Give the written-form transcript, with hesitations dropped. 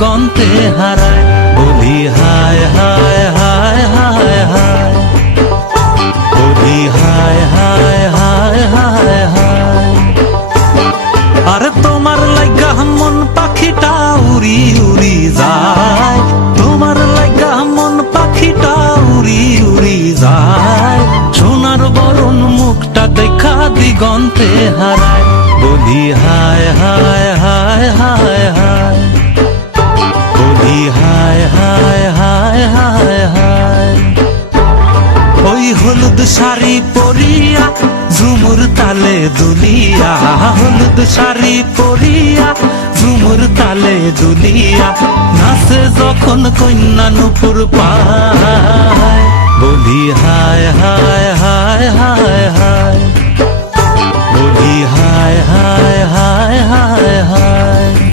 দিগন্তে হারায়। বলি হায় হায় হায় হায় হায়, বলি হায় হায় হায় হায় হায়। আর তোমার লাগা মন পাখিটা উড়ি উড়ি যায়, তোমার লাগা মন পাখিটা উড়ি উড়ি যায়। সোনার বরণ মুখটা দেখা দিগন্তে হারায়। বলি হায় হায় হায় হায় হায়, বলি হায় হায় হায় হায় হায়। ওই হলুদ শাড়ি পরিয়া ঝুমুর তালে দুলিয়া, হলুদ শাড়ি পরিয়া ঝুমুর তালে দুলিয়া, নাচে যখন কন্যা নুপুর পায়। বলি হায় হায় হায় হায় হায়, বলি হায় হায় হায় হায় হায়।